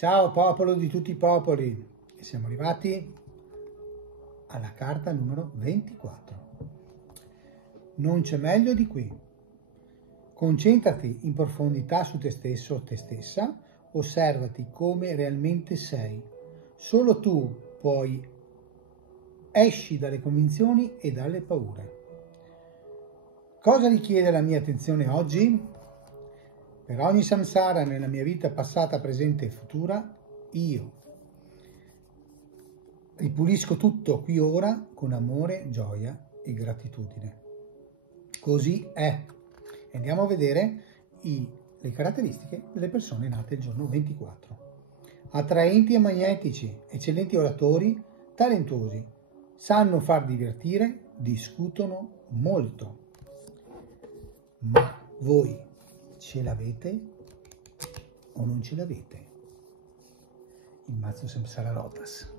Ciao popolo di tutti i popoli, e siamo arrivati alla carta numero 24. Non c'è meglio di qui. Concentrati in profondità su te stesso o te stessa, osservati come realmente sei. Solo tu puoi esci dalle convinzioni e dalle paure. Cosa richiede la mia attenzione oggi? Per ogni samsara nella mia vita passata, presente e futura, io ripulisco tutto qui ora con amore, gioia e gratitudine. Così è. Andiamo a vedere le caratteristiche delle persone nate il giorno 24. Attraenti e magnetici, eccellenti oratori, talentuosi, sanno far divertire, discutono molto. Ma voi ce l'avete o non ce l'avete? Il mazzo Samsara Lotus.